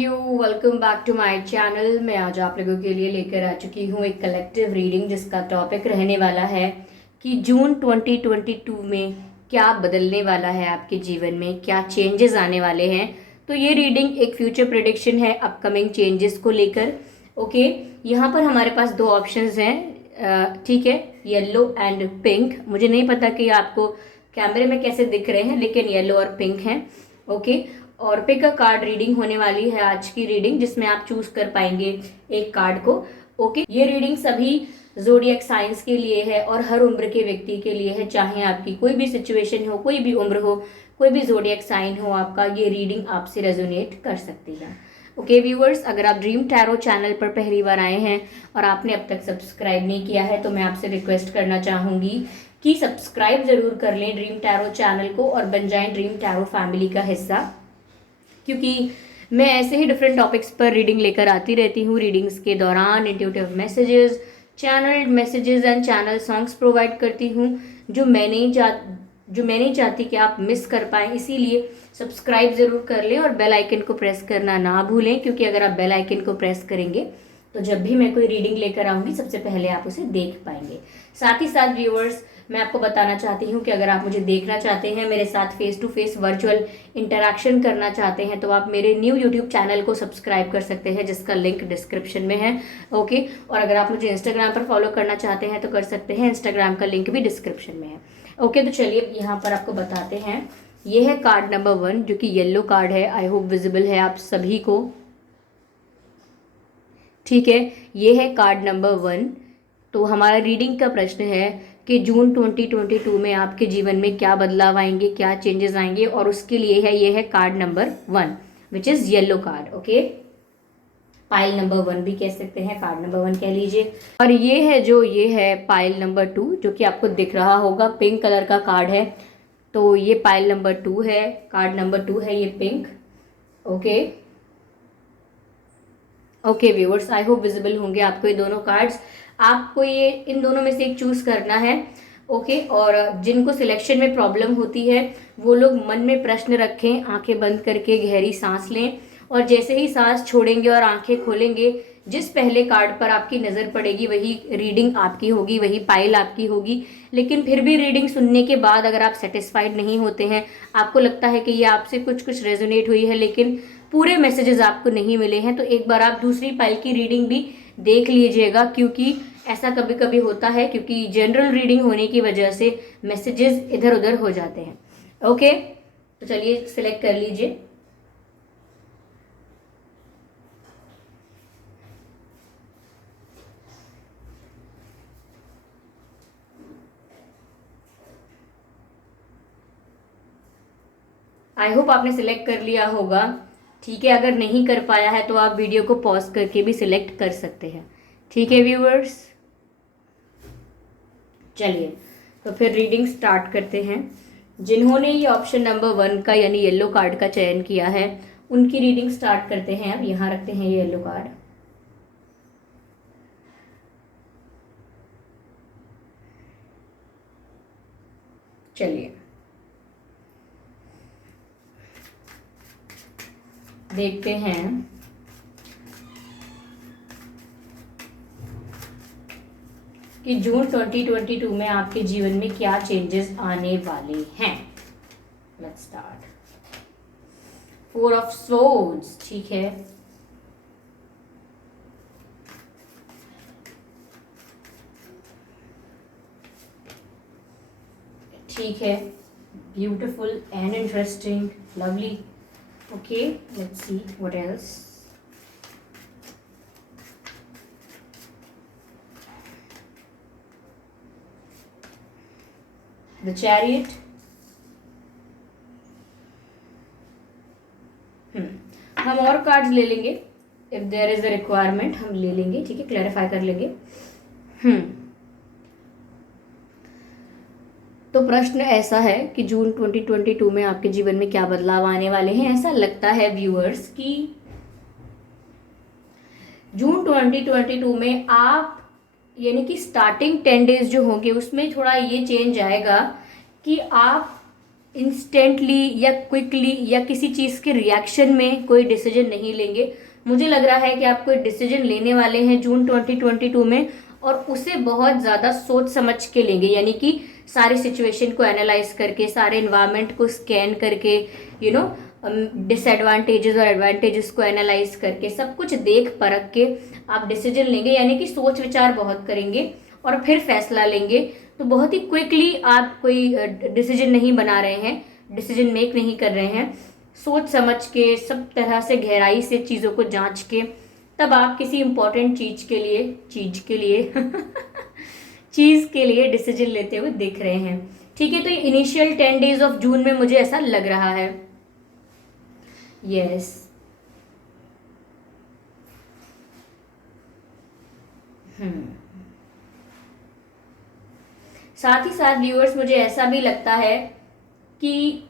You welcome back to my channel. मैं आज आप लोगों के लिए लेकर आ चुकी हूँ एक कलेक्टिव रीडिंग जिसका टॉपिक रहने वाला है कि जून 2022 में क्या बदलने वाला है, आपके जीवन में क्या चेंजेस आने वाले हैं। तो ये रीडिंग एक फ्यूचर प्रेडिक्शन है अपकमिंग चेंजेस को लेकर। ओके, यहाँ पर हमारे पास दो ऑप्शंस हैं, ठीक है, येलो एंड पिंक। मुझे नहीं पता कि आपको कैमरे में कैसे दिख रहे हैं, लेकिन येलो और पिंक हैं। ओके, और पिक अ कार्ड रीडिंग होने वाली है आज की रीडिंग, जिसमें आप चूज कर पाएंगे एक कार्ड को। ओके, ये रीडिंग सभी ज़ोडिएक साइंस के लिए है और हर उम्र के व्यक्ति के लिए है, चाहे आपकी कोई भी सिचुएशन हो, कोई भी उम्र हो, कोई भी ज़ोडिएक साइन हो, आपका ये रीडिंग आपसे रेजोनेट कर सकती है। ओके व्यूअर्स, अगर आप ड्रीम टैरो चैनल पर पहली बार आए हैं और आपने अब तक सब्सक्राइब नहीं किया है तो मैं आपसे रिक्वेस्ट करना चाहूँगी कि सब्सक्राइब ज़रूर कर लें ड्रीम टैरो चैनल को और बन जाएं ड्रीम टैरो फैमिली का हिस्सा, क्योंकि मैं ऐसे ही डिफरेंट टॉपिक्स पर रीडिंग लेकर आती रहती हूँ। रीडिंग्स के दौरान intuitive messages, channel messages and channel songs provide करती हूँ जो मैं नहीं चाहती कि आप मिस कर पाएँ। इसीलिए सब्सक्राइब ज़रूर कर लें और बेल आइकन को प्रेस करना ना भूलें, क्योंकि अगर आप बेल आइकन को प्रेस करेंगे तो जब भी मैं कोई रीडिंग लेकर आऊँगी सबसे पहले आप उसे देख पाएंगे। साथ ही साथ व्यूअर्स, मैं आपको बताना चाहती हूँ कि अगर आप मुझे देखना चाहते हैं, मेरे साथ face to face virtual interaction करना चाहते हैं, तो आप मेरे न्यू यूट्यूब चैनल को सब्सक्राइब कर सकते हैं जिसका लिंक डिस्क्रिप्शन में है। ओके, और अगर आप मुझे इंस्टाग्राम पर फॉलो करना चाहते हैं तो कर सकते हैं, इंस्टाग्राम का लिंक भी डिस्क्रिप्शन में है। ओके, तो चलिए यहाँ पर आपको बताते हैं। ये है कार्ड नंबर 1 जो कि येलो कार्ड है। आई होप विजिबल है आप सभी को, ठीक है। ये है कार्ड नंबर 1। तो हमारा रीडिंग का प्रश्न है कि जून 2022 में आपके जीवन में क्या बदलाव आएंगे, क्या चेंजेस आएंगे, और उसके लिए है ये है card number 1 which is yellow card. Okay, pile number 1 भी कह सकते हैं, कार्ड नंबर 1 कह लीजिए। और ये है पाइल नंबर 2 जो कि आपको दिख रहा होगा, पिंक कलर का कार्ड है। तो ये पाइल नंबर 2 है, कार्ड नंबर 2 है ये pink. Okay okay viewers, I hope visible होंगे आपको ये दोनों कार्ड्स। आपको ये इन दोनों में से एक चूज करना है। ओके, और जिनको सिलेक्शन में प्रॉब्लम होती है वो लोग मन में प्रश्न रखें, आंखें बंद करके गहरी सांस लें, और जैसे ही सांस छोड़ेंगे और आंखें खोलेंगे, जिस पहले कार्ड पर आपकी नज़र पड़ेगी वही रीडिंग आपकी होगी, वही पाइल आपकी होगी। लेकिन फिर भी रीडिंग सुनने के बाद अगर आप सेटिस्फाइड नहीं होते हैं, आपको लगता है कि ये आपसे कुछ रेजोनेट हुई है लेकिन पूरे मैसेजेस आपको नहीं मिले हैं, तो एक बार आप दूसरी पाइल की रीडिंग भी देख लीजिएगा, क्योंकि ऐसा कभी कभी होता है, क्योंकि जनरल रीडिंग होने की वजह से मैसेजेस इधर उधर हो जाते हैं। ओके, तो चलिए सिलेक्ट कर लीजिए। आई होप आपने सिलेक्ट कर लिया होगा, ठीक है। अगर नहीं कर पाया है तो आप वीडियो को पॉज करके भी सिलेक्ट कर सकते हैं, ठीक है व्यूअर्स। चलिए तो फिर रीडिंग स्टार्ट करते हैं। जिन्होंने ये ऑप्शन नंबर 1 का यानी येलो कार्ड का चयन किया है उनकी रीडिंग स्टार्ट करते हैं। अब यहाँ रखते हैं ये येलो कार्ड। चलिए देखते हैं कि जून 2022 में आपके जीवन में क्या चेंजेस आने वाले हैं। Let's start. 4 ऑफ सोर्ड्स, ठीक है। ठीक है, beautiful and interesting, lovely. Okay, let's see what else. The chariot. हम और कार्ड्स ले लेंगे, if there is a requirement हम ले लेंगे, ठीक है, क्लैरिफाई कर लेंगे। तो प्रश्न ऐसा है कि जून 2022 में आपके जीवन में क्या बदलाव आने वाले हैं। ऐसा लगता है व्यूअर्स कि जून 2022 में आप यानी कि स्टार्टिंग 10 डेज जो होंगे उसमें थोड़ा ये चेंज आएगा कि आप इंस्टेंटली या क्विकली या किसी चीज़ के रिएक्शन में कोई डिसीजन नहीं लेंगे। मुझे लग रहा है कि आप कोई डिसीजन लेने वाले हैं जून 2022 में, और उसे बहुत ज़्यादा सोच समझ के लेंगे, यानी कि सारी सिचुएशन को एनालाइज करके, सारे इन्वायरमेंट को स्कैन करके, यू नो डिसएडवांटेजेस और एडवांटेजेस को एनालाइज करके, सब कुछ देख परख के आप डिसीजन लेंगे, यानी कि सोच विचार बहुत करेंगे और फिर फैसला लेंगे। तो बहुत ही क्विकली आप कोई डिसीजन नहीं बना रहे हैं, डिसीजन मेक नहीं कर रहे हैं, सोच समझ के, सब तरह से गहराई से चीज़ों को जांच के, तब आप किसी इंपॉर्टेंट चीज़ के लिए डिसीजन लेते हुए दिख रहे हैं। ठीक है, तो ये इनिशियल 10 डेज ऑफ जून में मुझे ऐसा लग रहा है। यस साथ ही साथ व्यूअर्स, मुझे ऐसा भी लगता है कि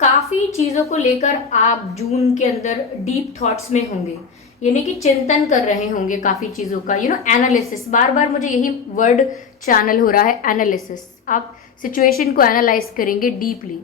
काफ़ी चीज़ों को लेकर आप जून के अंदर डीप थॉट्स में होंगे, यानी कि चिंतन कर रहे होंगे काफ़ी चीज़ों का, एनालिसिस, बार बार मुझे यही वर्ड चैनल हो रहा है, एनालिसिस। आप सिचुएशन को एनालाइज करेंगे डीपली,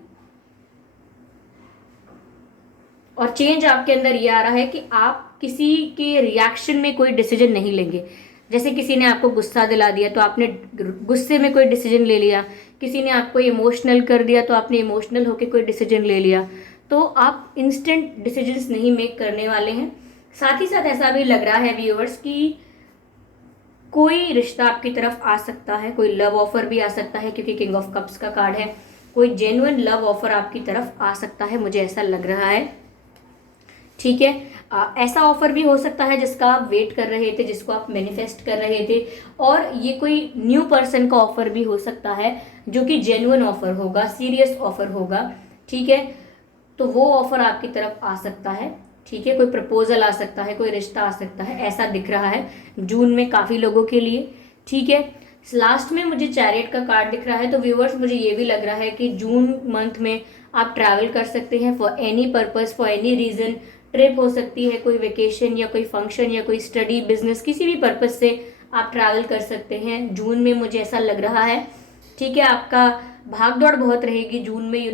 और चेंज आपके अंदर ये आ रहा है कि आप किसी के रिएक्शन में कोई डिसीजन नहीं लेंगे। जैसे किसी ने आपको गुस्सा दिला दिया तो आपने गुस्से में कोई डिसीजन ले लिया, किसी ने आपको इमोशनल कर दिया तो आपने इमोशनल होकर कोई डिसीजन ले लिया। तो आप इंस्टेंट डिसीजंस नहीं मेक करने वाले हैं। साथ ही साथ ऐसा भी लग रहा है व्यूअर्स कि कोई रिश्ता आपकी तरफ आ सकता है, कोई लव ऑफर भी आ सकता है, क्योंकि किंग ऑफ कप्स का कार्ड है। कोई जेन्युइन लव ऑफर आपकी तरफ आ सकता है, मुझे ऐसा लग रहा है। ठीक है, ऐसा ऑफर भी हो सकता है जिसका आप वेट कर रहे थे, जिसको आप मैनिफेस्ट कर रहे थे, और ये कोई न्यू पर्सन का ऑफर भी हो सकता है जो कि जेन्युइन ऑफर होगा, सीरियस ऑफर होगा। ठीक है, तो वो ऑफर आपकी तरफ आ सकता है। ठीक है, कोई प्रपोजल आ सकता है, कोई रिश्ता आ सकता है, ऐसा दिख रहा है जून में काफ़ी लोगों के लिए। ठीक है, लास्ट में मुझे चैरियट का कार्ड दिख रहा है। तो व्यूअर्स, मुझे ये भी लग रहा है कि जून मंथ में आप ट्रैवल कर सकते हैं for any purpose, for any reason. Trip हो सकती है, कोई वेकेशन या कोई फंक्शन या कोई स्टडी, बिजनेस, किसी भी पर्पज से आप ट्रैवल कर सकते हैं जून में, मुझे ऐसा लग रहा है। ठीक है, आपका भाग दौड़ बहुत रहेगी जून में,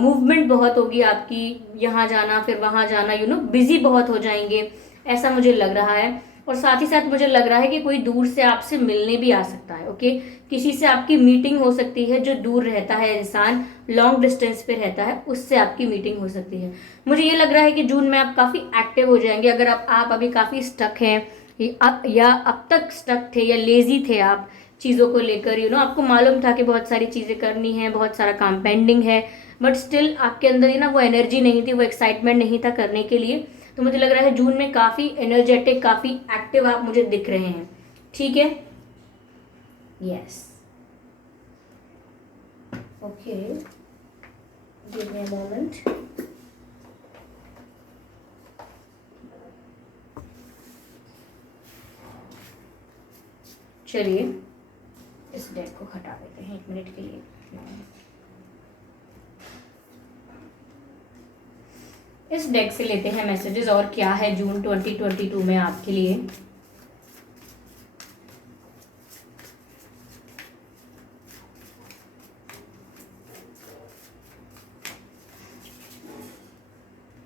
मूवमेंट बहुत होगी आपकी, यहाँ जाना फिर वहाँ जाना, बिजी बहुत हो जाएंगे, ऐसा मुझे लग रहा है। और साथ ही साथ मुझे लग रहा है कि कोई दूर से आपसे मिलने भी आ सकता है। ओके, किसी से आपकी मीटिंग हो सकती है, जो दूर रहता है इंसान, लॉन्ग डिस्टेंस पे रहता है, उससे आपकी मीटिंग हो सकती है। मुझे ये लग रहा है कि जून में आप काफ़ी एक्टिव हो जाएंगे। अगर आप अभी काफ़ी स्टक हैं, या अब तक स्टक थे, या लेजी थे आप चीज़ों को लेकर, आपको मालूम था कि बहुत सारी चीज़ें करनी है, बहुत सारा काम पेंडिंग है, बट स्टिल आपके अंदर वो एनर्जी नहीं थी, वो एक्साइटमेंट नहीं था करने के लिए। तो मुझे लग रहा है जून में काफ़ी एनर्जेटिक, काफ़ी एक्टिव आप मुझे दिख रहे हैं। ठीक है, yes, okay, give me a moment. चलिए इस डेक को हटा देते हैं 1 मिनट के लिए। इस डेक से लेते हैं मैसेजेस, और क्या है जून 2022 में आपके लिए।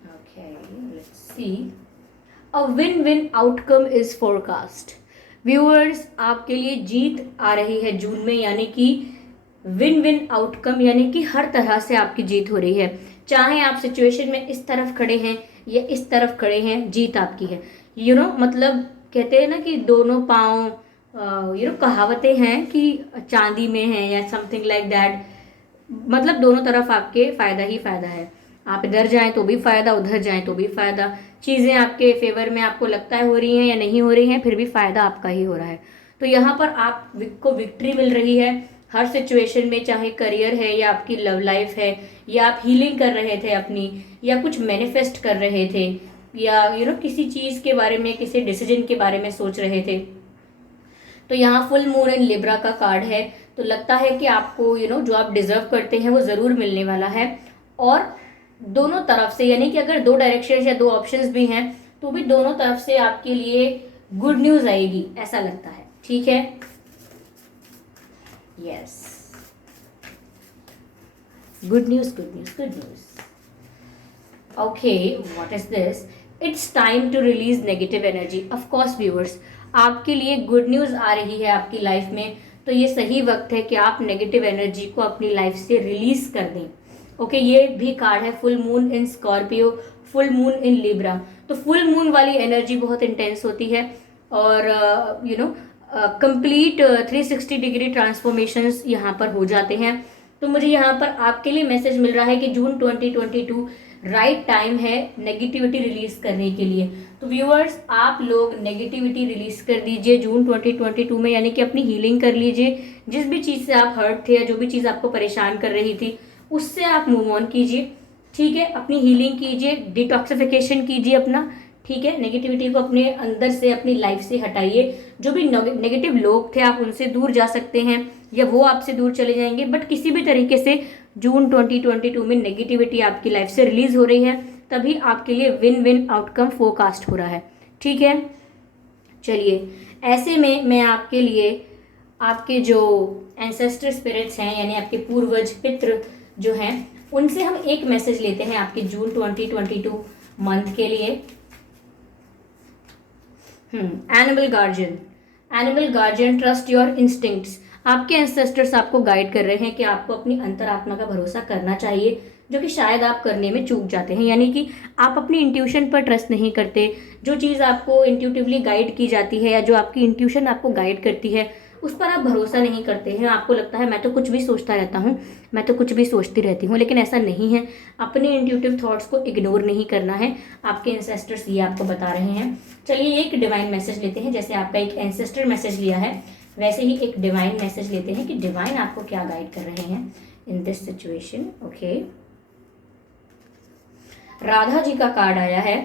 Okay, let's C. A win-win outcome is forecast. Viewers, आपके लिए जीत आ रही है जून में, यानी कि विन विन आउटकम, यानी कि हर तरह से आपकी जीत हो रही है। चाहे आप सिचुएशन में इस तरफ खड़े हैं या इस तरफ खड़े हैं, जीत आपकी है। मतलब कहते हैं ना कि दोनों पाँव, कहावतें हैं कि चांदी में है या समथिंग लाइक दैट। मतलब दोनों तरफ आपके फ़ायदा ही फ़ायदा है। आप इधर जाएं तो भी फ़ायदा, उधर जाएं तो भी फ़ायदा। चीज़ें आपके फेवर में आपको लगता है हो रही हैं या नहीं हो रही हैं, फिर भी फ़ायदा आपका ही हो रहा है। तो यहाँ पर आपको विक्ट्री मिल रही है हर सिचुएशन में, चाहे करियर है या आपकी लव लाइफ है, या आप हीलिंग कर रहे थे अपनी, या कुछ मैनिफेस्ट कर रहे थे, या किसी चीज़ के बारे में, किसी डिसीजन के बारे में सोच रहे थे। तो यहाँ फुल मून इन लिब्रा का कार्ड है। तो लगता है कि आपको जो आप डिजर्व करते हैं वो ज़रूर मिलने वाला है। और दोनों तरफ से, यानी कि अगर 2 डायरेक्शन या 2 ऑप्शंस भी हैं तो भी दोनों तरफ से आपके लिए गुड न्यूज़ आएगी, ऐसा लगता है। ठीक है, yes, good news, good news, good news. Okay, what is this? It's time to release negative energy. Of course viewers, आपके लिए गुड न्यूज़ आ रही है आपकी लाइफ में, तो ये सही वक्त है कि आप नेगेटिव एनर्जी को अपनी लाइफ से रिलीज कर दें। ओके, ये भी कार्ड है full moon in Scorpio, full moon in Libra. तो फुल मून वाली एनर्जी बहुत इंटेंस होती है और कंप्लीट 360 डिग्री ट्रांसफॉर्मेशंस यहाँ पर हो जाते हैं। तो मुझे यहाँ पर आपके लिए मैसेज मिल रहा है कि जून 2022 राइट टाइम है नेगेटिविटी रिलीज करने के लिए। तो व्यूअर्स, आप लोग नेगेटिविटी रिलीज कर दीजिए जून 2022 में, यानी कि अपनी हीलिंग कर लीजिए। जिस भी चीज़ से आप हर्ट थे या जो भी चीज़ आपको परेशान कर रही थी उससे आप मूव ऑन कीजिए। ठीक है, अपनी हीलिंग कीजिए, डिटॉक्सिफिकेशन कीजिए अपना। ठीक है, नेगेटिविटी को अपने अंदर से, अपनी लाइफ से हटाइए। जो भी नेगेटिव लोग थे आप उनसे दूर जा सकते हैं या वो आपसे दूर चले जाएंगे, बट किसी भी तरीके से जून 2022 में नेगेटिविटी आपकी लाइफ से रिलीज हो रही है, तभी आपके लिए विन विन आउटकम फोरकास्ट हो रहा है। ठीक है, चलिए ऐसे में मैं आपके लिए आपके जो एंसेस्टर स्पिरिट्स हैं, यानी आपके पूर्वज पितृ जो हैं, उनसे हम एक मैसेज लेते हैं आपके जून 2022 मंथ के लिए। Animal guardian, animal guardian, trust your instincts. आपके एंसेस्टर्स आपको गाइड कर रहे हैं कि आपको अपनी अंतरात्मा का भरोसा करना चाहिए, जो कि शायद आप करने में चूक जाते हैं। यानी कि आप अपनी इंट्यूशन पर ट्रस्ट नहीं करते। जो चीज़ आपको इंट्यूटिवली गाइड की जाती है या जो आपकी इंट्यूशन आपको गाइड करती है उस पर आप भरोसा नहीं करते हैं। आपको लगता है मैं तो कुछ भी सोचता रहता हूँ, मैं तो कुछ भी सोचती रहती हूँ, लेकिन ऐसा नहीं है। अपने इंट्यूटिव थॉट्स को इग्नोर नहीं करना है। आपके एंसेस्टर्स ये आपको बता रहे हैं। चलिए एक डिवाइन मैसेज लेते हैं। जैसे आपका एक एंसेस्टर मैसेज लिया है, वैसे ही एक डिवाइन मैसेज लेते हैं कि डिवाइन आपको क्या गाइड कर रहे हैं in this situation. Okay, Radha ji का कार्ड आया है।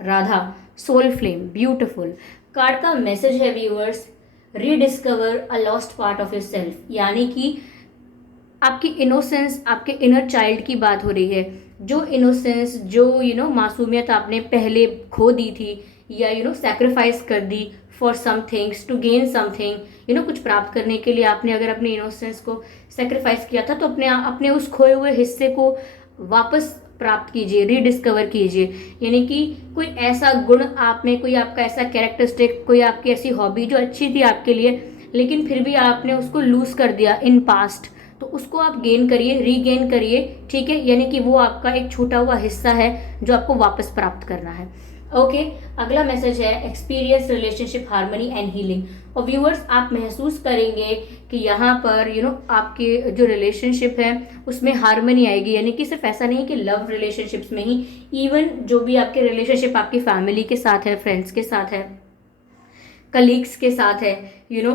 Radha, soul flame, beautiful. Card का मैसेज है viewers, rediscover a lost part of yourself. यानी कि आपकी इनोसेंस, आपके इनर चाइल्ड की बात हो रही है। जो इनोसेंस, जो मासूमियत आपने पहले खो दी थी या सैक्रिफाइस कर दी for some things to gain something, कुछ प्राप्त करने के लिए आपने अगर अपने इनोसेंस को सैक्रिफाइस किया था, तो अपने उस खोए हुए हिस्से को वापस प्राप्त कीजिए, रीडिस्कवर कीजिए। यानी कि कोई ऐसा गुण आप में, कोई आपका ऐसा कैरेक्टरिस्टिक, कोई आपकी ऐसी हॉबी जो अच्छी थी आपके लिए, लेकिन फिर भी आपने उसको लूज कर दिया इन पास्ट, तो उसको आप गेन करिए, रीगेन करिए। ठीक है, यानी कि वो आपका एक छूटा हुआ हिस्सा है जो आपको वापस प्राप्त करना है। ओके, अगला मैसेज है experience relationship harmony and healing. और व्यूअर्स, आप महसूस करेंगे कि यहाँ पर आपके जो रिलेशनशिप है उसमें हार्मनी आएगी। यानी कि सिर्फ ऐसा नहीं कि लव रिलेशनशिप्स में ही, इवन जो भी आपके रिलेशनशिप आपकी फैमिली के साथ है, फ्रेंड्स के साथ है, कलीग्स के साथ है,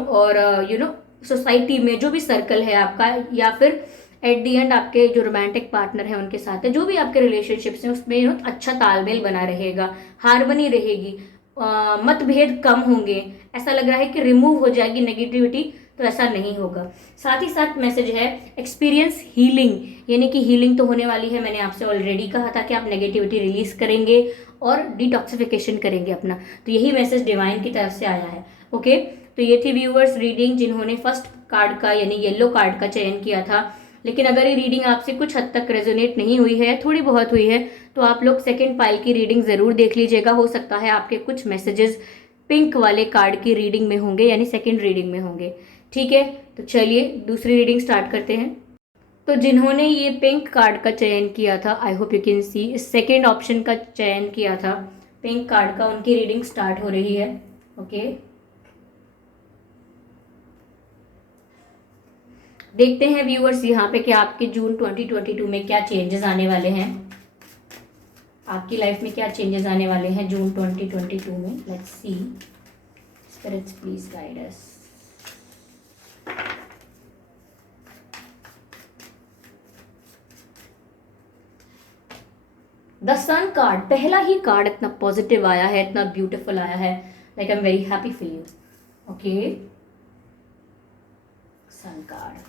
और सोसाइटी में जो भी सर्कल है आपका, या फिर एट दी एंड आपके जो रोमांटिक पार्टनर है उनके साथ है, जो भी आपके रिलेशनशिप्स हैं उसमें अच्छा तालमेल बना रहेगा, हार्मनी रहेगी, मतभेद कम होंगे। ऐसा लग रहा है कि रिमूव हो जाएगी नेगेटिविटी, तो ऐसा नहीं होगा। साथ ही साथ मैसेज है एक्सपीरियंस हीलिंग। यानी कि हीलिंग तो होने वाली है। मैंने आपसे ऑलरेडी कहा था कि आप नेगेटिविटी रिलीज करेंगे और डिटॉक्सिफिकेशन करेंगे अपना, तो यही मैसेज डिवाइन की तरफ से आया है। ओके, तो ये थी व्यूअर्स रीडिंग जिन्होंने फर्स्ट कार्ड का यानी येलो कार्ड का चयन किया था। लेकिन अगर ये रीडिंग आपसे कुछ हद तक रेजोनेट नहीं हुई है, थोड़ी बहुत हुई है, तो आप लोग सेकंड पाइल की रीडिंग ज़रूर देख लीजिएगा। हो सकता है आपके कुछ मैसेजेस पिंक वाले कार्ड की रीडिंग में होंगे, यानी सेकंड रीडिंग में होंगे। ठीक है, तो चलिए दूसरी रीडिंग स्टार्ट करते हैं। तो जिन्होंने ये पिंक कार्ड का चयन किया था, I hope you can see, इस सेकेंड ऑप्शन का चयन किया था पिंक कार्ड का, उनकी रीडिंग स्टार्ट हो रही है। ओके, देखते हैं व्यूअर्स यहाँ पे कि आपके जून 2022 में क्या चेंजेस आने वाले हैं, आपकी लाइफ में क्या चेंजेस आने वाले हैं जून 2022 में। Let's see, spirits please guide us. The sun card, पहला ही कार्ड इतना पॉजिटिव आया है, इतना ब्यूटीफुल आया है, like I am very happy for you. Okay, sun card,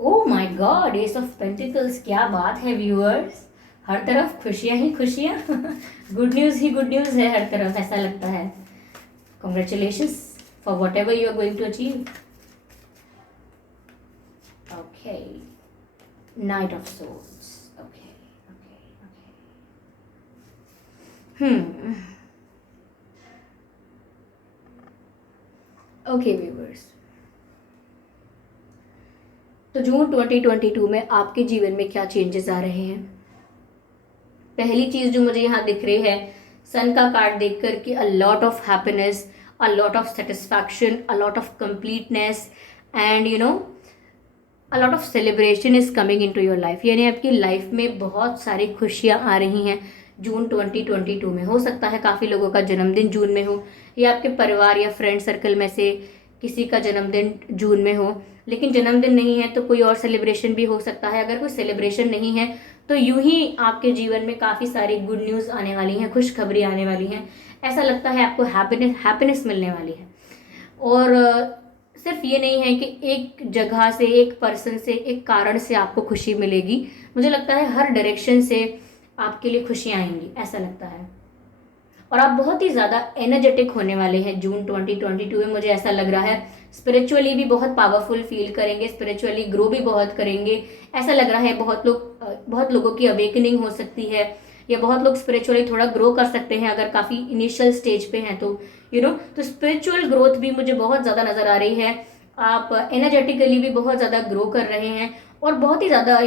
oh my God, ace of pentacles, क्या बात है व्यूअर्स, हर तरफ खुशियां ही खुशियां गुड न्यूज़ ही गुड न्यूज़ है हर तरफ, ऐसा लगता है। Congratulations, for whatever you are going to achieve. Okay, Knight of Swords. Okay, okay, okay. Okay viewers, तो जून 2022 में आपके जीवन में क्या चेंजेस आ रहे हैं? पहली चीज जो मुझे यहाँ दिख रही है, सन का कार्ड देखकर कि a lot of happiness, a lot of satisfaction, a lot of completeness and a lot of celebration is coming into your life. यानी आपकी लाइफ में बहुत सारी खुशियाँ आ रही हैं जून 2022 में। हो सकता है काफ़ी लोगों का जन्मदिन जून में हो, या आपके परिवार या फ्रेंड सर्कल में से किसी का जन्मदिन जून में हो। लेकिन जन्मदिन नहीं है तो कोई और सेलिब्रेशन भी हो सकता है। अगर कोई सेलिब्रेशन नहीं है तो यूं ही आपके जीवन में काफ़ी सारी गुड न्यूज़ आने वाली हैं, खुशखबरी आने वाली हैं। ऐसा लगता है आपको हैप्पीनेस मिलने वाली है। और सिर्फ ये नहीं है कि एक जगह से, एक पर्सन से, एक कारण से आपको खुशी मिलेगी। मुझे लगता है हर डायरेक्शन से आपके लिए खुशियाँ आएंगी, ऐसा लगता है। और आप बहुत ही ज़्यादा एनर्जेटिक होने वाले हैं जून 2022 में, मुझे ऐसा लग रहा है। स्पिरिचुअली भी बहुत पावरफुल फील करेंगे, स्पिरिचुअली ग्रो भी बहुत करेंगे, ऐसा लग रहा है। बहुत लोगों की अवेकनिंग हो सकती है, या बहुत लोग स्पिरिचुअली थोड़ा ग्रो कर सकते हैं अगर काफ़ी इनिशियल स्टेज पे हैं तो तो स्पिरिचुअल ग्रोथ भी मुझे बहुत ज़्यादा नज़र आ रही है। आप एनर्जेटिकली भी बहुत ज़्यादा ग्रो कर रहे हैं और बहुत ही ज़्यादा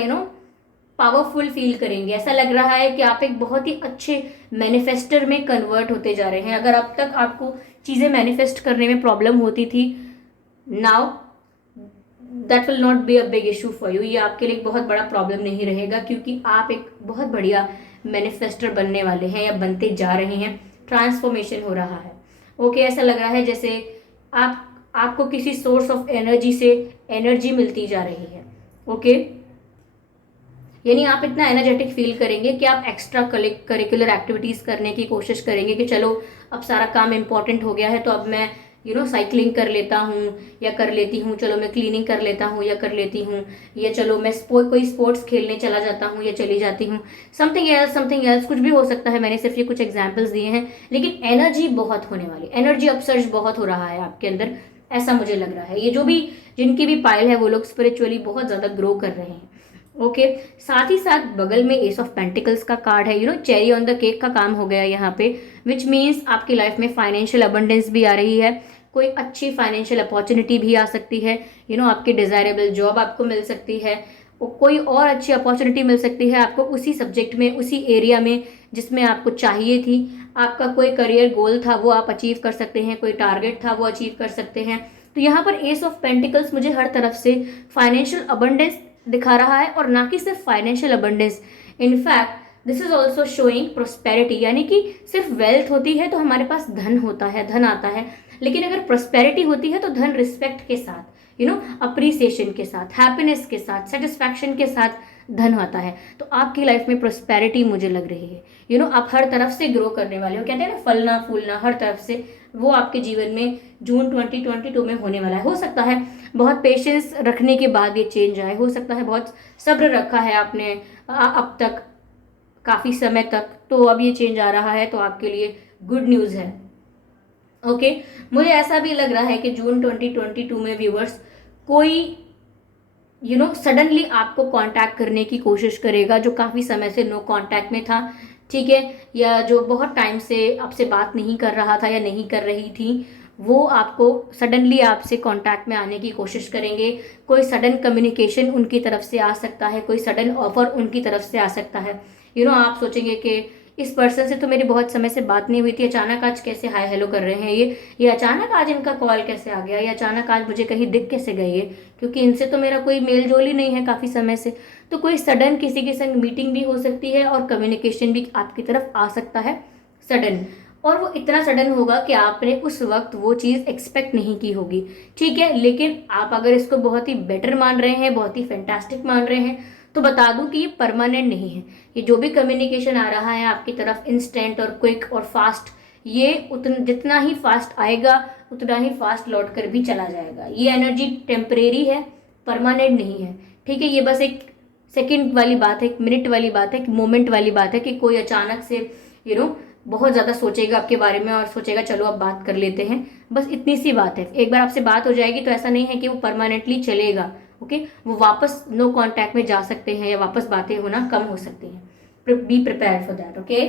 पावरफुल फील करेंगे। ऐसा लग रहा है कि आप एक बहुत ही अच्छे मैनिफेस्टर में कन्वर्ट होते जा रहे हैं। अगर अब तक आपको चीज़ें मैनिफेस्ट करने में प्रॉब्लम होती थी, now that will not be a big issue for you. ये आपके लिए एक बहुत बड़ा प्रॉब्लम नहीं रहेगा, क्योंकि आप एक बहुत बढ़िया मैनिफेस्टर बनने वाले हैं या बनते जा रहे हैं। ट्रांसफॉर्मेशन हो रहा है। ओके, ऐसा लग रहा है जैसे आपको किसी सोर्स ऑफ एनर्जी से एनर्जी मिलती जा रही है। ओके, यानी आप इतना एनर्जेटिक फील करेंगे कि आप एक्स्ट्रा करिकुलर एक्टिविटीज़ करने की कोशिश करेंगे कि चलो अब सारा काम इम्पॉर्टेंट हो गया है तो अब मैं साइकिलिंग कर लेता हूँ या कर लेती हूँ, चलो मैं क्लीनिंग कर लेता हूँ या कर लेती हूँ, या चलो मैं कोई स्पोर्ट्स खेलने चला जाता हूँ या चली जाती हूँ। समथिंग एल्स कुछ भी हो सकता है। मैंने सिर्फ ये कुछ एग्जाम्पल्स दिए हैं, लेकिन एनर्जी बहुत होने वाली, एनर्जी अपसर्ज बहुत हो रहा है आपके अंदर, ऐसा मुझे लग रहा है। ये जो भी जिनकी भी पायल है वो लोग स्पिरिचुअली बहुत ज़्यादा ग्रो कर रहे हैं। ओके, साथ ही साथ बगल में एस ऑफ पेंटिकल्स का कार्ड है। चेरी ऑन द केक का काम हो गया यहाँ पे, विच मीन्स आपकी लाइफ में फाइनेंशियल अबंडेंस भी आ रही है। कोई अच्छी फाइनेंशियल अपॉर्चुनिटी भी आ सकती है। आपकी डिजायरेबल जॉब आपको मिल सकती है, कोई और अच्छी अपॉर्चुनिटी मिल सकती है आपको उसी सब्जेक्ट में, उसी एरिया में जिसमें आपको चाहिए थी। आपका कोई करियर गोल था वो आप अचीव कर सकते हैं, कोई टारगेट था वो अचीव कर सकते हैं। तो यहाँ पर एस ऑफ पेंटिकल्स मुझे हर तरफ से फाइनेंशियल अबंडेंस दिखा रहा है, और ना कि सिर्फ financial abundance, in fact this is also showing prosperity. यानी कि सिर्फ वेल्थ होती है तो हमारे पास धन होता है, धन आता है, लेकिन अगर प्रोस्पेरिटी होती है तो धन रिस्पेक्ट के साथ, अप्रिसिएशन के साथ, हैप्पीनेस के साथ, सेटिस्फैक्शन के साथ धन आता है। तो आपकी लाइफ में प्रोस्पेरिटी मुझे लग रही है। आप हर तरफ से ग्रो करने वाले हो। कहते हैं ना, फलना फूलना हर तरफ से, वो आपके जीवन में जून 2022 में होने वाला है। हो सकता है बहुत पेशेंस रखने के बाद ये चेंज आए, हो सकता है बहुत सब्र रखा है आपने अब तक, काफ़ी समय तक, तो अब ये चेंज आ रहा है, तो आपके लिए गुड न्यूज़ है। ओके, मुझे ऐसा भी लग रहा है कि जून 2022 में व्यूअर्स कोई सडनली आपको कांटेक्ट करने की कोशिश करेगा जो काफ़ी समय से नो कांटेक्ट में था, ठीक है, या जो बहुत टाइम से आपसे बात नहीं कर रहा था या नहीं कर रही थी, वो आपको सडनली आपसे कांटेक्ट में आने की कोशिश करेंगे। कोई सडन कम्युनिकेशन उनकी तरफ से आ सकता है, कोई सडन ऑफर उनकी तरफ से आ सकता है। आप सोचेंगे कि इस पर्सन से तो मेरी बहुत समय से बात नहीं हुई थी, अचानक आज कैसे हाय हेलो कर रहे हैं ये अचानक आज इनका कॉल कैसे आ गया, या अचानक आज मुझे कहीं दिख कैसे गई है, क्योंकि इनसे तो मेरा कोई मेल जोल ही नहीं है काफ़ी समय से। तो कोई सडन किसी के संग मीटिंग भी हो सकती है और कम्युनिकेशन भी आपकी तरफ आ सकता है सडन, और वो इतना सडन होगा कि आपने उस वक्त वो चीज़ एक्सपेक्ट नहीं की होगी, ठीक है। लेकिन आप अगर इसको बहुत ही बेटर मान रहे हैं, बहुत ही फैंटास्टिक मान रहे हैं, तो बता दूं कि ये परमानेंट नहीं है। ये जो भी कम्युनिकेशन आ रहा है आपकी तरफ, इंस्टेंट और क्विक और फास्ट, ये जितना ही फास्ट आएगा उतना ही फास्ट लौट कर भी चला जाएगा। ये एनर्जी टेम्परेरी है, परमानेंट नहीं है, ठीक है। ये बस एक सेकंड वाली बात है, एक मिनट वाली बात है, एक मोमेंट वाली बात है कि कोई अचानक से बहुत ज़्यादा सोचेगा आपके बारे में और सोचेगा चलो अब बात कर लेते हैं, बस इतनी सी बात है। एक बार आपसे बात हो जाएगी तो ऐसा नहीं है कि वो परमानेंटली चलेगा। ओके, वो वापस नो कांटेक्ट में जा सकते हैं या वापस बातें होना कम हो सकती हैं। Be prepare for that. Okay,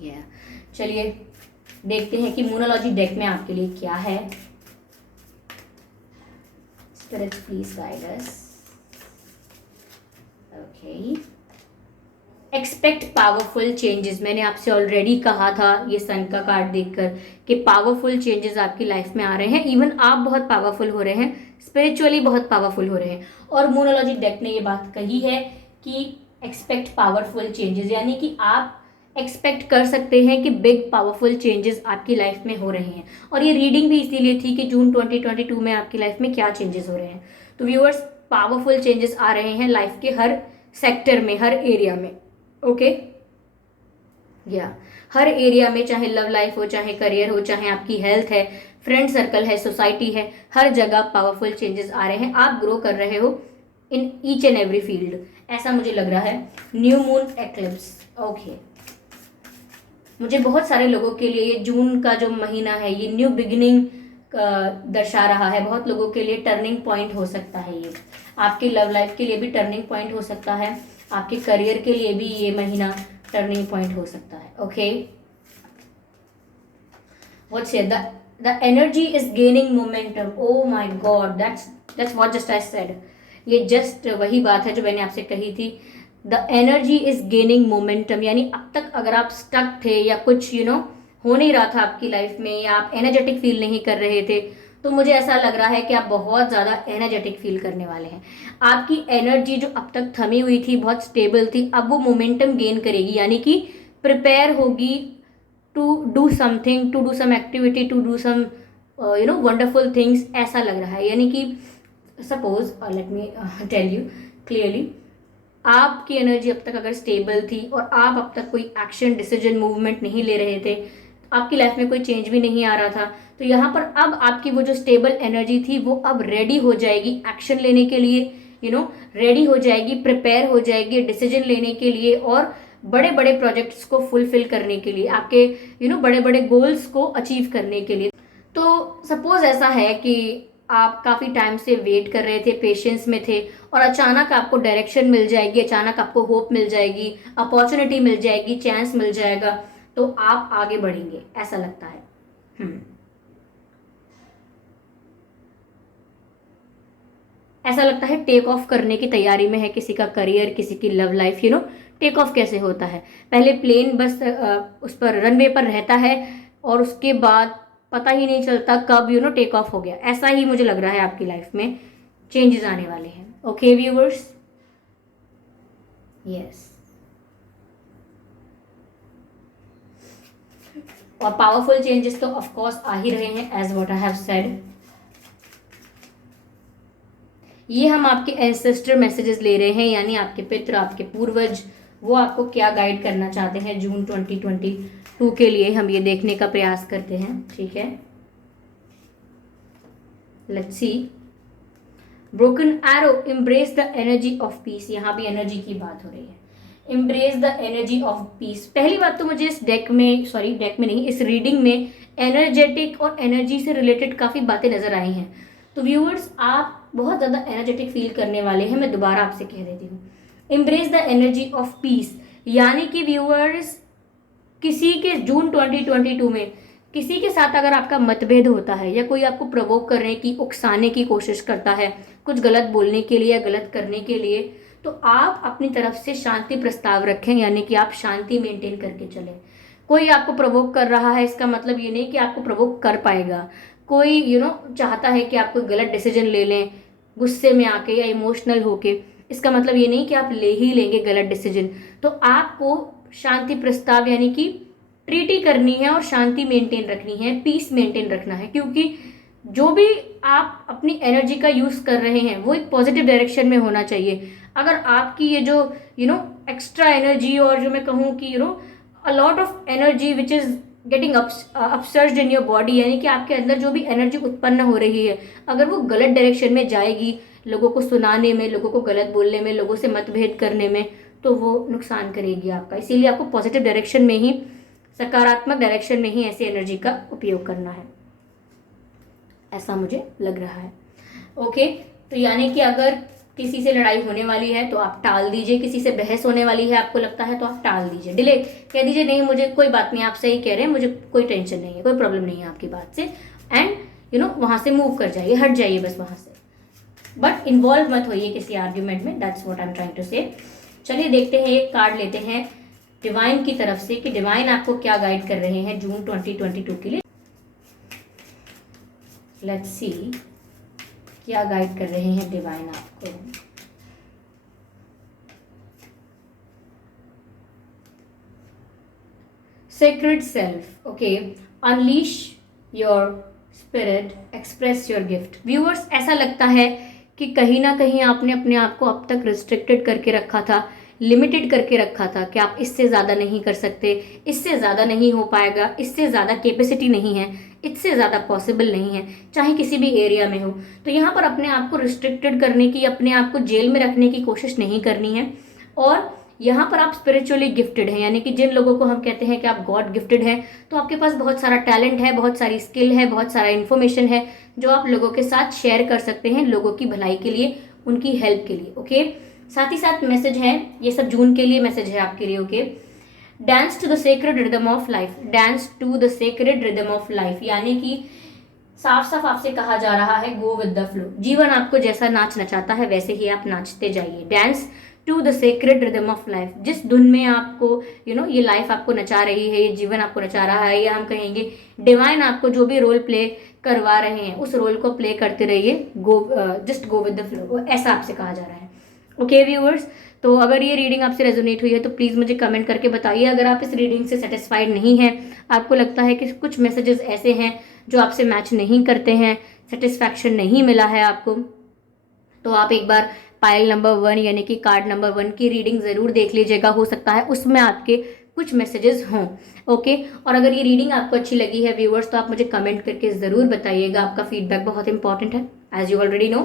या चलिए देखते हैं कि मूनोलॉजी डेक में आपके लिए क्या है। Spirits please guide us. Okay, expect powerful changes. मैंने आपसे ऑलरेडी कहा था ये सन का कार्ड देखकर कि पावरफुल चेंजेस आपकी लाइफ में आ रहे हैं। इवन आप बहुत पावरफुल हो रहे हैं, स्पिरिचुअली बहुत पावरफुल हो रहे हैं। और मूनोलॉजी डेक ने ये बात कही है कि एक्सपेक्ट पावरफुल चेंजेस, यानी कि आप एक्सपेक्ट कर सकते हैं कि बिग पावरफुल चेंजेस आपकी लाइफ में हो रहे हैं। और ये रीडिंग भी इसीलिए थी कि जून 2022 में आपकी लाइफ में क्या चेंजेस हो रहे हैं। तो व्यूअर्स, पावरफुल चेंजेस आ रहे हैं लाइफ के हर सेक्टर में, हर एरिया में। ओके, या हर एरिया में, चाहे लव लाइफ हो, चाहे करियर हो, चाहे आपकी हेल्थ है, फ्रेंड सर्कल है, सोसाइटी है, हर जगह पावरफुल चेंजेस आ रहे हैं। आप ग्रो कर रहे हो in each and every field, ऐसा मुझे लग रहा है। New moon eclipse. ओके, मुझे बहुत सारे लोगों के लिए ये जून का जो महीना है ये न्यू बिगिनिंग दर्शा रहा है। बहुत लोगों के लिए टर्निंग पॉइंट हो सकता है। ये आपकी लव लाइफ के लिए भी टर्निंग पॉइंट हो सकता है, आपके करियर के लिए भी ये महीना टर्निंग पॉइंट हो सकता है। Okay, what's it, the energy is gaining momentum. Oh my God, that's what just I said. ये जस्ट वही बात है जो मैंने आपसे कही थी। The energy is gaining momentum, यानी अब तक अगर आप स्टक थे या कुछ हो नहीं रहा था आपकी लाइफ में, या आप एनर्जेटिक फील नहीं कर रहे थे, तो मुझे ऐसा लग रहा है कि आप बहुत ज़्यादा एनर्जेटिक फील करने वाले हैं। आपकी एनर्जी जो अब तक थमी हुई थी, बहुत स्टेबल थी, अब वो मोमेंटम गेन करेगी, यानी कि प्रिपेयर होगी to do something, to do some activity, to do some wonderful things, ऐसा लग रहा है। यानी कि suppose let me tell you clearly, आपकी एनर्जी अब तक अगर स्टेबल थी और आप अब तक कोई एक्शन, डिसीजन, मूवमेंट नहीं ले रहे थे, आपकी लाइफ में कोई चेंज भी नहीं आ रहा था, तो यहाँ पर अब आपकी वो जो स्टेबल एनर्जी थी वो अब रेडी हो जाएगी एक्शन लेने के लिए, रेडी हो जाएगी, प्रिपेयर हो जाएगी डिसीजन लेने के लिए और बड़े बड़े प्रोजेक्ट्स को फुलफिल करने के लिए, आपके बड़े बड़े गोल्स को अचीव करने के लिए। तो सपोज ऐसा है कि आप काफ़ी टाइम से वेट कर रहे थे, पेशेंस में थे, और अचानक आपको डायरेक्शन मिल जाएगी, अचानक आपको होप मिल जाएगी, अपॉर्चुनिटी मिल जाएगी, चांस मिल जाएगा, तो आप आगे बढ़ेंगे, ऐसा लगता है। ऐसा लगता है टेक ऑफ करने की तैयारी में है किसी का करियर, किसी की लव लाइफ। टेक ऑफ कैसे होता है, पहले प्लेन बस उस पर रनवे पर रहता है और उसके बाद पता ही नहीं चलता कब टेक ऑफ हो गया। ऐसा ही मुझे लग रहा है आपकी लाइफ में चेंजेस आने वाले हैं। ओके व्यूअर्स, यस, और पावरफुल चेंजेस तो ऑफ कोर्स आ ही रहे हैं, as what I have said. ये हम आपके एंसेस्टर मैसेजेस ले रहे हैं, यानी आपके पितृ, आपके पूर्वज, वो आपको क्या गाइड करना चाहते हैं जून 2022 के लिए, हम ये देखने का प्रयास करते हैं। ठीक है, let's see. Broken arrow, embrace the energy of peace. यहाँ भी एनर्जी की बात हो रही है, embrace the energy of peace. पहली बात तो मुझे इस डेक में, सॉरी डेक में नहीं, इस रीडिंग में एनर्जेटिक और एनर्जी से रिलेटेड काफ़ी बातें नजर आई हैं। तो व्यूअर्स, आप बहुत ज़्यादा एनर्जेटिक फील करने वाले हैं, मैं दोबारा आपसे कह देती हूँ। Embrace the energy of peace, यानी कि व्यूअर्स, किसी के जून 2022 में किसी के साथ अगर आपका मतभेद होता है या कोई आपको प्रवोक करने की, उकसाने की कोशिश करता है कुछ गलत बोलने के लिए या गलत करने के लिए, तो आप अपनी तरफ से शांति प्रस्ताव रखें, यानी कि आप शांति मेंटेन करके चलें। कोई आपको प्रवोक कर रहा है, इसका मतलब ये नहीं कि आपको प्रवोक कर पाएगा। कोई चाहता है कि आप कोई गलत डिसीजन ले लें गुस्से में आके या इमोशनल होके, इसका मतलब ये नहीं कि आप ले ही लेंगे गलत डिसीजन। तो आपको शांति प्रस्ताव यानी कि ट्रीटी करनी है और शांति मेंटेन रखनी है, पीस मेंटेन रखना है, क्योंकि जो भी आप अपनी एनर्जी का यूज कर रहे हैं वो एक पॉजिटिव डायरेक्शन में होना चाहिए। अगर आपकी ये जो एक्स्ट्रा एनर्जी, और जो मैं कहूँ कि a lot of energy which is getting upsurged in your body, यानी कि आपके अंदर जो भी एनर्जी उत्पन्न हो रही है, अगर वो गलत डायरेक्शन में जाएगी, लोगों को सुनाने में, लोगों को गलत बोलने में, लोगों से मतभेद करने में, तो वो नुकसान करेगी आपका। इसीलिए आपको पॉजिटिव डायरेक्शन में ही सकारात्मक डायरेक्शन में ही ऐसी एनर्जी का उपयोग करना है, ऐसा मुझे लग रहा है। ओके, तो यानी कि अगर किसी से लड़ाई होने वाली है तो आप टाल दीजिए, किसी से बहस होने वाली है आपको लगता है तो आप टाल दीजिए, डिले कह दीजिए, नहीं मुझे कोई बात नहीं, आप सही कह रहे हैं, मुझे कोई टेंशन नहीं है, कोई प्रॉब्लम नहीं है आपकी बात से, एंड वहाँ से मूव कर जाइए, हट जाइए बस वहाँ से, बट इन्वॉल्व मत होइए किसी आर्ग्यूमेंट में। That's what I am trying to say. चलिए देखते हैं, एक कार्ड लेते हैं डिवाइन की तरफ से कि डिवाइन आपको क्या गाइड कर रहे हैं जून 2022 के लिए। लेट्स सी क्या गाइड कर रहे हैं डिवाइन आपको। Sacred self, okay, unleash your spirit, express your gift. Viewers, ऐसा लगता है कि कहीं ना कहीं आपने अपने आप को अब तक रिस्ट्रिक्टेड करके रखा था, लिमिटेड करके रखा था कि आप इससे ज़्यादा नहीं कर सकते, इससे ज़्यादा नहीं हो पाएगा, इससे ज़्यादा कैपेसिटी नहीं है, इससे ज़्यादा पॉसिबल नहीं है, चाहे किसी भी एरिया में हो। तो यहाँ पर अपने आप को रिस्ट्रिक्टेड करने की, अपने आप को जेल में रखने की कोशिश नहीं करनी है। और यहाँ पर आप स्पिरिचुअली गिफ्टेड हैं, यानी कि जिन लोगों को हम कहते हैं कि आप गॉड गिफ्टेड हैं, तो आपके पास बहुत सारा टैलेंट है, बहुत सारी स्किल है, बहुत सारा इन्फॉर्मेशन है जो आप लोगों के साथ शेयर कर सकते हैं, लोगों की भलाई के लिए, उनकी हेल्प के लिए। ओके, साथ ही साथ मैसेज है, ये सब जून के लिए मैसेज है आपके लिए। Okay, dance to the sacred rhythm of life, dance to the sacred rhythm of life, यानी कि साफ साफ आपसे कहा जा रहा है गो विद द फ्लो। जीवन आपको जैसा नाच नचाता है वैसे ही आप नाचते जाइए। Dance to the sacred rhythm of life, जिस धुन में आपको ये लाइफ आपको नचा रही है, ये जीवन आपको नचा रहा है, या हम कहेंगे डिवाइन आपको जो भी रोल प्ले करवा रहे हैं उस रोल को प्ले करते रहिए, just go with the flow, ऐसा आपसे कहा जा रहा है। ओके व्यूअर्स, तो अगर ये रीडिंग आपसे रेजोनेट हुई है तो प्लीज़ मुझे कमेंट करके बताइए। अगर आप इस रीडिंग से सेटिस्फाइड नहीं हैं, आपको लगता है कि कुछ मैसेजेस ऐसे हैं जो आपसे मैच नहीं करते हैं, सेटिस्फैक्शन नहीं मिला है आपको, तो आप एक बार पाइल नंबर 1 यानी कि कार्ड नंबर 1 की रीडिंग ज़रूर देख लीजिएगा, हो सकता है उसमें आपके कुछ मैसेजेस हों। ओके, और अगर ये रीडिंग आपको अच्छी लगी है व्यूअर्स तो आप मुझे कमेंट करके ज़रूर बताइएगा, आपका फीडबैक बहुत इंपॉर्टेंट है, as you already know.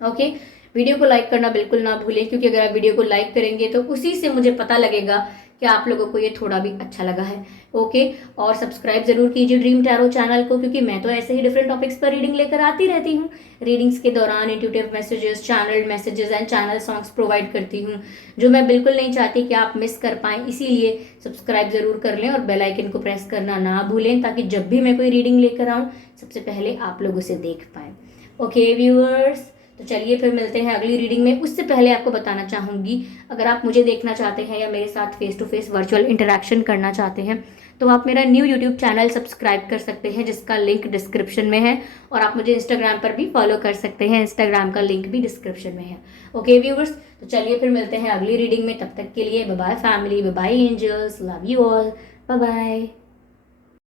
Okay, video को लाइक करना बिल्कुल ना भूलें, क्योंकि अगर आप वीडियो को लाइक करेंगे तो उसी से मुझे पता लगेगा कि आप लोगों को ये थोड़ा भी अच्छा लगा है। ओके, और सब्सक्राइब जरूर कीजिए ड्रीम टैरो चैनल को, क्योंकि मैं तो ऐसे ही डिफरेंट टॉपिक्स पर रीडिंग लेकर आती रहती हूँ। रीडिंग्स के दौरान intuitive messages, channel messages and channel songs provide करती हूँ, जो मैं बिल्कुल नहीं चाहती कि आप मिस कर पाएँ। इसीलिए सब्सक्राइब जरूर कर लें और बेल आइकन को प्रेस करना ना भूलें, ताकि जब भी मैं कोई रीडिंग लेकर आऊँ सबसे पहले आप लोग उसे देख पाएँ। ओके व्यूअर्स, तो चलिए फिर मिलते हैं अगली रीडिंग में। उससे पहले आपको बताना चाहूँगी, अगर आप मुझे देखना चाहते हैं या मेरे साथ face to face virtual interaction करना चाहते हैं तो आप मेरा न्यू यूट्यूब चैनल सब्सक्राइब कर सकते हैं, जिसका लिंक डिस्क्रिप्शन में है, और आप मुझे इंस्टाग्राम पर भी फॉलो कर सकते हैं, इंस्टाग्राम का लिंक भी डिस्क्रिप्शन में है। ओके व्यूअर्स, तो चलिए फिर मिलते हैं अगली रीडिंग में। तब तक के लिए bye bye family, bye bye angels, love you all, bye bye.